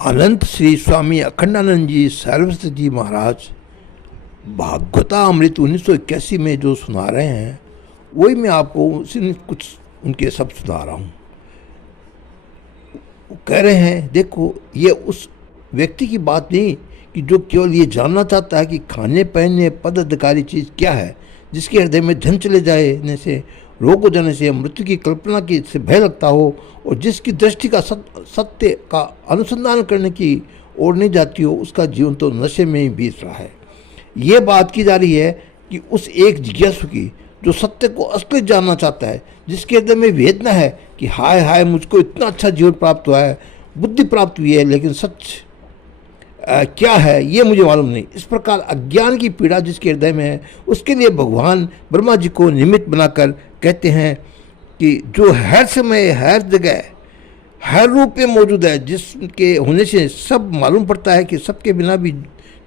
अनंत श्री स्वामी अखंडानंद जी सर्वस्त जी महाराज भागवता अमृत 1981 में जो सुना रहे हैं वही मैं आपको उसी कुछ उनके शब्द सुना रहा हूँ। कह रहे हैं, देखो ये उस व्यक्ति की बात नहीं कि जो केवल ये जानना चाहता है कि खाने पहनने पद अधिकारी चीज़ क्या है, जिसके हृदय में धन चले जाने से, रोग हो जाने से, मृत्यु की कल्पना की से भय लगता हो और जिसकी दृष्टि का सत्य का अनुसंधान करने की ओर नहीं जाती हो, उसका जीवन तो नशे में ही बीत रहा है। ये बात की जा रही है कि उस एक जिज्ञासु की जो सत्य को असली जानना चाहता है, जिसके हृदय में वेदना है कि हाय हाय मुझको इतना अच्छा जीवन प्राप्त हुआ है, बुद्धि प्राप्त हुई है, लेकिन सच क्या है ये मुझे मालूम नहीं। इस प्रकार अज्ञान की पीड़ा जिसके हृदय में है, उसके लिए भगवान ब्रह्मा जी को निमित्त बनाकर कहते हैं कि जो हर समय हर जगह हर रूप में मौजूद है, जिसके होने से सब मालूम पड़ता है कि सबके बिना भी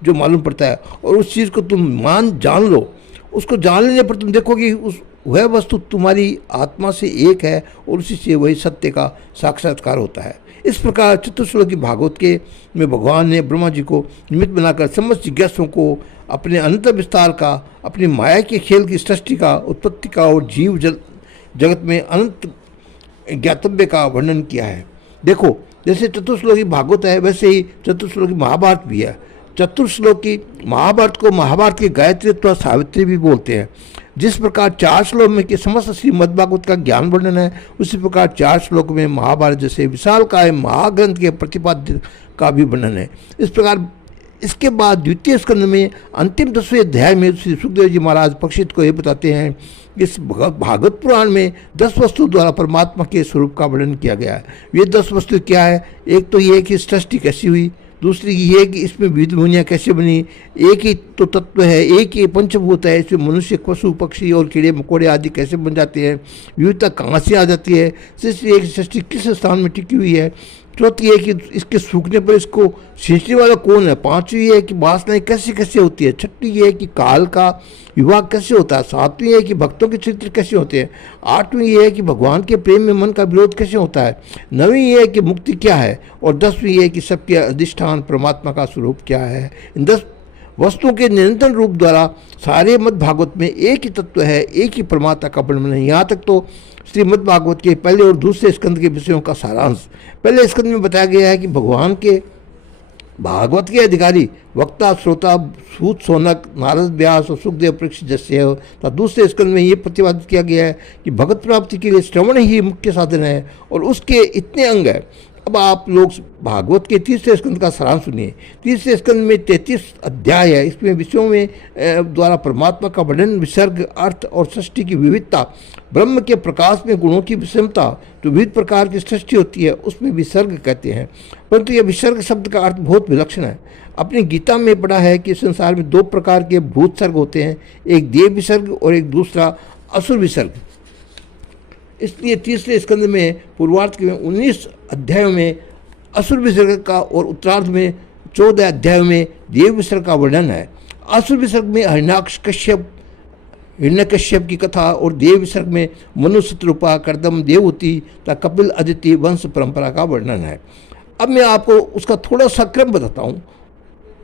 जो मालूम पड़ता है, और उस चीज़ को तुम जान लो, उसको जान लेने पर तुम देखो कि उस वह वस्तु तुम्हारी आत्मा से एक है और उसी से वही सत्य का साक्षात्कार होता है। इस प्रकार चतुर्श्लोकी भागवत के में भगवान ने ब्रह्मा जी को निमित्त बनाकर समस्त जिज्ञासुओं को अपने अनंत विस्तार का, अपनी माया के खेल की सृष्टि का, उत्पत्ति का और जीव जगत में अनंत ज्ञातव्य का वर्णन किया है। देखो, जैसे चतुर्श्लोकी भागवत है वैसे ही चतुर्श्लोकी महाभारत भी है। चतुर्श्लोकी महाभारत को महाभारत की गायत्री अथवा सावित्री भी बोलते हैं। जिस प्रकार 4 श्लोक में के समस्त श्रीमद्भागवत का ज्ञान वर्णन है, उसी प्रकार 4 श्लोक में महाभारत जैसे विशालकाय महाग्रंथ के प्रतिपाद्य का भी वर्णन है। इस प्रकार इसके बाद द्वितीय स्कंद में अंतिम 10वें अध्याय में श्री सुखदेव जी महाराज परीक्षित को ये बताते हैं, इस भागवत पुराण में 10 वस्तु द्वारा परमात्मा के स्वरूप का वर्णन किया गया है। ये 10 वस्तु क्या है? एक तो ये कि सृष्टि कैसी हुई, दूसरी ये है कि इसमें विविध भूनियाँ कैसे बनी, एक ही तो तत्व है, एक ही पंचभूत है, इसमें मनुष्य, पशु, पक्षी और कीड़े मकोड़े आदि कैसे बन जाते हैं, विविधता कहाँ से आ जाती है, सृष्टि किस स्थान में टिकी हुई है, चौथी है कि इसके सूखने पर इसको सींचने वाला कौन है, पांचवी है कि वासनाएं कैसे कैसे होती है, छठी ये है कि काल का विवाह कैसे होता है, सातवीं है कि भक्तों के चरित्र कैसे होते हैं, आठवीं ये है कि भगवान के प्रेम में मन का विरोध कैसे होता है, नवीं ये है कि मुक्ति क्या है, और 10वीं है कि सबके अधिष्ठान परमात्मा का स्वरूप क्या है। इन 10 वस्तुओं के निरंतर रूप द्वारा सारे मद् भागवत में एक ही तत्व है, एक ही परमात्मा का वर्णन है। यहाँ तक तो श्रीमद् भागवत के पहले और दूसरे स्कंद के विषयों का सारांश पहले स्कंद में बताया गया है कि भगवान के भागवत के अधिकारी वक्ता, श्रोता, सूत, सौनक, नारद, व्यास और सुखदेव, परीक्षित जैसे हो। तो दूसरे स्कंद में ये प्रतिपादित किया गया है कि भगत प्राप्ति के लिए श्रवण ही मुख्य साधन है और उसके इतने अंग है। अब आप लोग भागवत के 3रे स्कंद का सारांश सुनिए। 3रे स्कंद में 33 अध्याय है। इसमें विषयों में द्वारा परमात्मा का वर्णन, विसर्ग, अर्थ और सृष्टि की विविधता, ब्रह्म के प्रकाश में गुणों की विषमता, जो विविध प्रकार की सृष्टि होती है उसमें विसर्ग कहते हैं। परंतु यह विसर्ग शब्द का अर्थ बहुत विलक्षण है। अपनी गीता में पढ़ा है कि संसार में 2 प्रकार के भूत सर्ग होते हैं, एक देव विसर्ग और एक दूसरा असुर विसर्ग। इसलिए 3रे स्कंद में पूर्वार्ध के 19 अध्यायों में असुर विसर्ग का और उत्तरार्ध में 14 अध्यायों में देव विसर्ग का वर्णन है। असुर विसर्ग में हिरण्यकश्यप की कथा और देव विसर्ग में मनु, शत्रुपा, कर्दम, देवहूति तथा कपिल अदिति वंश परंपरा का वर्णन है। अब मैं आपको उसका थोड़ा सा क्रम बताता हूँ।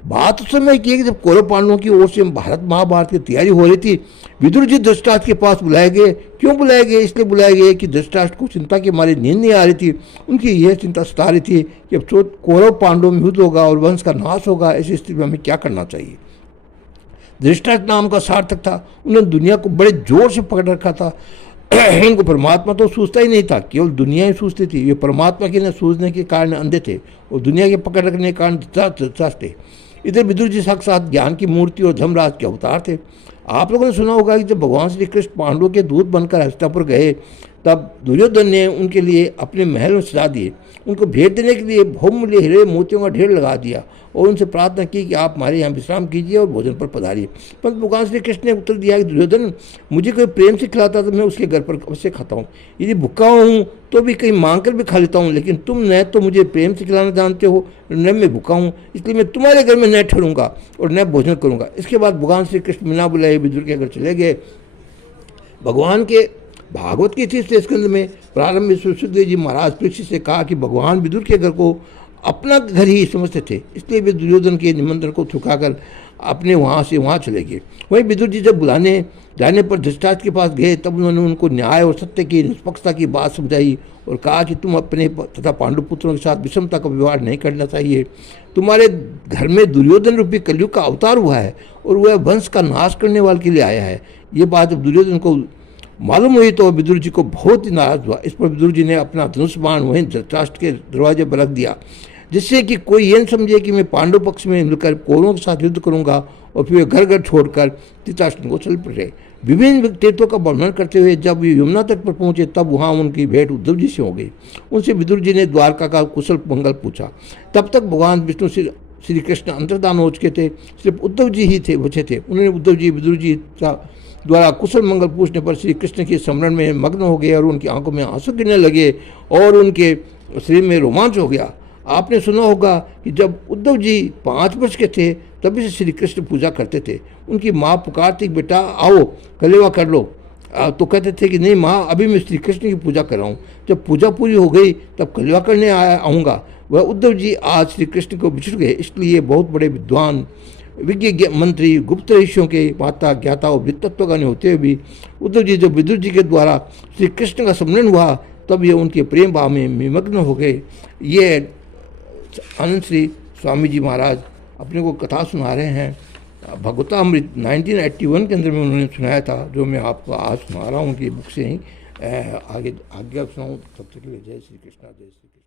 बात उस समय की है कि जब कौरव पांडवों की ओर से भारत महाभारत की तैयारी हो रही थी, विदुर जी धृतराष्ट्र के पास बुलाए गए। क्यों बुलाए गए? इसलिए बुलाए गए कि धृतराष्ट्र को चिंता के मारे नींद नहीं आ रही थी। उनकी यह चिंता सता रही थी कि अब कौरव पांडवों में युद्ध होगा और वंश का नाश होगा, ऐसी स्थिति में हमें क्या करना चाहिए। धृतराष्ट्र नाम का सार्थक था, उन्होंने दुनिया को बड़े जोर से पकड़ रखा था। इनको परमात्मा तो सूझता ही नहीं था, केवल दुनिया ही सूझती थी। ये परमात्मा के न सूझने के कारण अंधे थे और दुनिया के पकड़ रखने के कारण धृतराष्ट्र थे। इधर विदुर जी साक्षात ज्ञान की मूर्ति और धर्मराज के अवतार थे। आप लोगों ने सुना होगा कि जब भगवान श्री कृष्ण पांडवों के दूत बनकर हस्तिनापुर गए, तब दुर्योधन ने उनके लिए अपने महल में सजा दिए। उनको भेंट देने के लिए बहुमूल्य हीरे मोतियों का ढेर लगा दिया और उनसे प्रार्थना की कि आप हमारे यहाँ विश्राम कीजिए और भोजन पर पधारिए। परंतु भगवान श्री कृष्ण ने उत्तर दिया कि दुर्योधन, मुझे कोई प्रेम से खिलाता तो मैं उसके घर पर अवश्य खाता हूँ, यदि भूखा हूँ तो भी कहीं मांग कर भी खा लेता हूँ, लेकिन तुम न तो मुझे प्रेम से खिलाना जानते हो न मैं भूखा हूँ, इसलिए मैं तुम्हारे घर में न ठहरूंगा और न भोजन करूँगा। इसके बाद भगवान श्री कृष्ण बिना बुलाए विदुर के घर चले गए। भगवान के भागवत के 3रे स्कंद में प्रारंभ में सुखदेव जी महाराज परीक्षित से कहा कि भगवान विदुर के घर को अपना घर ही समझते थे, इसलिए वे दुर्योधन के निमंत्रण को ठुकराकर अपने वहाँ से वहाँ चले गए। वहीं विदुर जी जब बुलाने जाने पर धृतराष्ट्र के पास गए तब उन्होंने उनको न्याय और सत्य की निष्पक्षता की बात समझाई और कहा कि तुम अपने तथा पांडु पुत्रों के साथ विषमता का व्यवहार नहीं करना चाहिए। तुम्हारे घर में दुर्योधन रूपी कलयुग का अवतार हुआ है और वह वंश का नाश करने वाले के लिए आया है। ये बात जब दुर्योधन को मालूम हुई तो विदुर जी को बहुत ही नाराज हुआ। इस पर विदुर जी ने अपना धनुष बाण वहीं धृतराष्ट्र के दरवाजे पर रख दिया, जिससे कि कोई ये न समझे कि मैं पांडव पक्ष में मिलकर कौरवों के साथ युद्ध करूंगा। और फिर वे घर घर छोड़कर धृतराष्ट्र को चल पड़े। विभिन्न तीर्थों का वर्णन करते हुए जब वे यमुना तट पर पहुंचे तब वहां उनकी भेंट उद्धव जी से हो गई। उनसे विदुर जी ने द्वारका का कुशल मंगल पूछा। तब तक भगवान विष्णु श्री कृष्ण अंतर्धान हो चुके थे, सिर्फ उद्धव जी ही थे बचे थे। उन्होंने उद्धव जी विदुर जी द्वारा कुशल मंगल पूछने पर श्री कृष्ण के स्मरण में मग्न हो गए और उनकी आंखों में आंसू गिरने लगे और उनके शरीर में रोमांच हो गया। आपने सुना होगा कि जब उद्धव जी 5 वर्ष के थे तभी से श्री कृष्ण पूजा करते थे। उनकी माँ पुकारती बेटा आओ कलेवा कर लो, तो कहते थे कि नहीं माँ अभी मैं श्री कृष्ण की पूजा कर रहा हूँ, जब पूजा पूरी हो गई तब कलेवा करने आऊँगा। वह उद्धव जी आज श्री कृष्ण को बिछड़ गए, इसलिए बहुत बड़े विद्वान विज्ञ मंत्री गुप्त ऋषियों के माता ज्ञाता और वित्तत्वज्ञानी होते हुए भी उद्धव जी जब विदुर जी के द्वारा श्री कृष्ण का स्मरण हुआ तब ये उनके प्रेम भाव में निमग्न हो गए। ये आनंद श्री स्वामी जी महाराज अपने को कथा सुना रहे हैं। भगवतामृत 1981 के अंदर में उन्होंने सुनाया था, जो मैं आपको आज सुना रहा हूँ उनकी बुक से ही आगे आज्ञा सुनाऊँ। तब तक के लिए जय श्री कृष्ण, जय श्री कृष्ण।